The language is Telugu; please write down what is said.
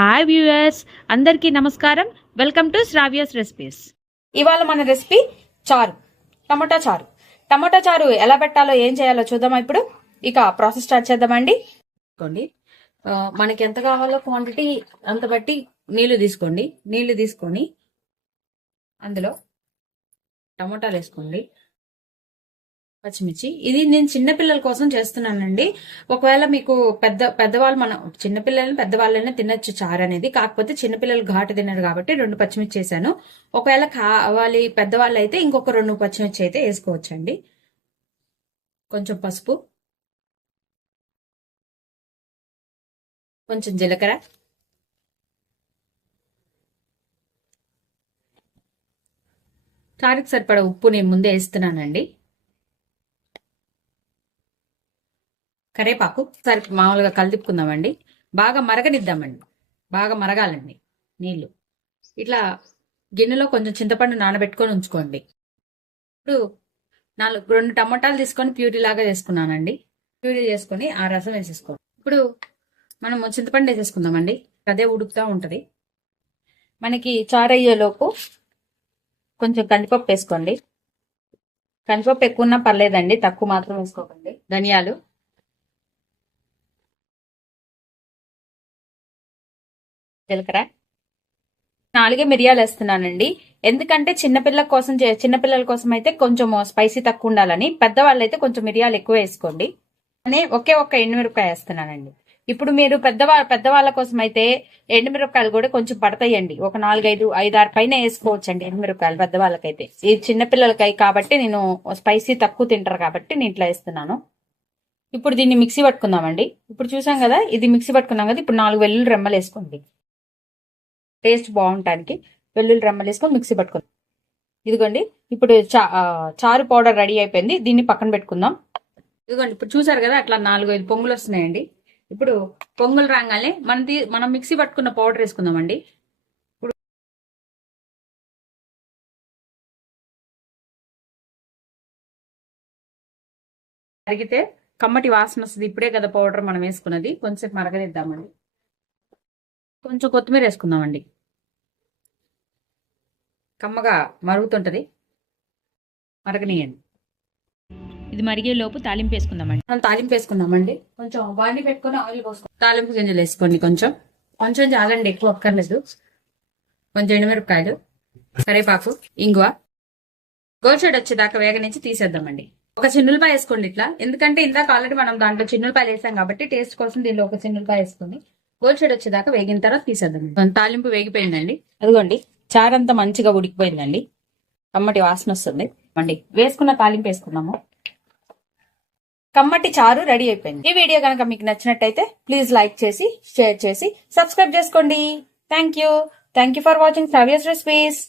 హాయ్ వ్యూయర్స్, అందరికీ నమస్కారం. Welcome to Sravya's recipes. ఇవాళ మన రెసిపీ చారు, టమోటా చారు. టమోటా చారు ఎలా పెట్టాలో ఏం చేయాలో చూద్దామా ఇప్పుడు. ఇక ప్రాసెస్ స్టార్ట్ చేద్దామండి. మనకి ఎంత కావాలో క్వాంటిటీ అంత బట్టి నీళ్లు తీసుకోండి. నీళ్లు తీసుకొని అందులో టమోటాలు వేసుకోండి, పచ్చిమిర్చి. ఇది నేను చిన్నపిల్లల కోసం చేస్తున్నానండి. ఒకవేళ మీకు పెద్దవాళ్ళు, మనం చిన్నపిల్లలని పెద్దవాళ్ళైనా తినొచ్చు చారు అనేది. కాకపోతే చిన్నపిల్లలు ఘాటు తినరు కాబట్టి 2 పచ్చిమిర్చి చేశాను. ఒకవేళ కావాలి పెద్దవాళ్ళు అయితే ఇంకొక 2 పచ్చిమిర్చి అయితే వేసుకోవచ్చండి. కొంచెం పసుపు, కొంచెం జీలకర్ర, చారుకి సరిపడా ఉప్పు నేను ముందే వేస్తున్నానండి. కరేపాకు సరి మామూలుగా కలిదిప్పుకుందామండి. బాగా మరగనిద్దామండి, బాగా మరగాలండి నీళ్లు. ఇట్లా గిన్నెలో కొంచెం చింతపండు నానబెట్టుకొని ఉంచుకోండి. ఇప్పుడు 2 టమోటాలు తీసుకొని ప్యూరీ లాగా చేసుకున్నానండి. ప్యూరీ చేసుకొని ఆ రసం వేసేసుకోండి. ఇప్పుడు మనం చింతపండు వేసేసుకుందామండి. అదే ఉడుకుతూ ఉంటది. మనకి చారయ్యేలోపు కొంచెం కందిపప్పు వేసుకోండి. కందిపప్పు ఎక్కువ ఉన్నా పర్లేదండి, తక్కువ మాత్రం వేసుకోకండి. ధనియాలు, జీలకర్ర, 4 మిరియాలు వేస్తున్నానండి. ఎందుకంటే చిన్నపిల్లల కోసం అయితే కొంచెం స్పైసీ తక్కువ ఉండాలని, పెద్దవాళ్ళు అయితే కొంచెం మిరియాలు ఎక్కువ వేసుకోండి. ఒకే ఒక్క ఎండుమిరపకాయ వేస్తున్నానండి. ఇప్పుడు మీరు పెద్దవాళ్ళ కోసం అయితే ఎండుమిరపకాయలు కూడా కొంచెం పడతాయండి. ఒక 4, 5, 6 పైన వేసుకోవచ్చండి ఎండుమిరపకాయలు పెద్దవాళ్ళకైతే. ఇది చిన్నపిల్లలకై కాబట్టి నేను స్పైసీ తక్కువ తింటారు కాబట్టి నేను ఇట్లా వేస్తున్నాను. ఇప్పుడు దీన్ని మిక్సీ పట్టుకుందామండి. ఇప్పుడు చూసాం కదా, ఇది మిక్సీ పట్టుకున్నాం కదా. ఇప్పుడు 4 వెల్లుల్లి రెమ్మలు వేసుకోండి. టేస్ట్ బాగుంటానికి వెల్లుల్లి రెమ్మలు వేసుకొని మిక్సీ పట్టుకుందాం. ఇదిగోండి, ఇప్పుడు చారు పౌడర్ రెడీ అయిపోయింది. దీన్ని పక్కన పెట్టుకుందాం. ఇదిగోండి, ఇప్పుడు చూసారు కదా, అట్లా 4-5 పొంగులు వస్తున్నాయండి. ఇప్పుడు పొంగులు రాగానే మనం మిక్సీ పట్టుకున్న పౌడర్ వేసుకుందామండి. ఇప్పుడు అరిగితే కమ్మటి వాసన వస్తుంది. ఇప్పుడే కదా పౌడర్ మనం వేసుకున్నది. కొంచెం మరగనిద్దామండి. కొంచెం కొత్తిమీర వేసుకుందామండి. కమ్మగా మరుగుతుంటది, మరగనీయండి. ఇది మరిగే లోపు తాలింపు వేసుకుందామండి. మనం తాలింపు వేసుకుందామండి. కొంచెం బాండి పెట్టుకుని ఆయిల్ పోసుకోండి. తాలింపు గింజలు వేసుకోండి. కొంచెం కొంచెం చాలండి, ఎక్కువ అక్కర్లేదు. కొంచెం ఎండుమిరపకాయలు, కరేపాకు, ఇంగువ. గోల్షెడ్ వచ్చేదాకా వేగనించి తీసేద్దామండి. ఒక చిన్నులపాయ వేసుకోండి ఇట్లా. ఎందుకంటే ఇందాక ఆల్రెడీ మనం దాంట్లో చిన్నులపాయలు వేసాం కాబట్టి టేస్ట్ కోసం దీనిలో ఒక చిన్నులపాయ వేసుకొని గోల్షెడ్ వచ్చేదాకా వేగిన తర్వాత తీసేద్దాం. తాలింపు వేగిపోయిందండి. అదిగోండి, చారంతా మంచిగా ఉడికిపోయిందండి. కమ్మటి వాసన వస్తుంది అండి. వేసుకున్న తాలింపు వేసుకున్నాము. కమ్మటి చారు రెడీ అయిపోయింది. ఈ వీడియో కనుక మీకు నచ్చినట్టయితే ప్లీజ్ లైక్ చేసి, షేర్ చేసి, సబ్స్క్రైబ్ చేసుకోండి. Thank you for watching Sravya's recipes.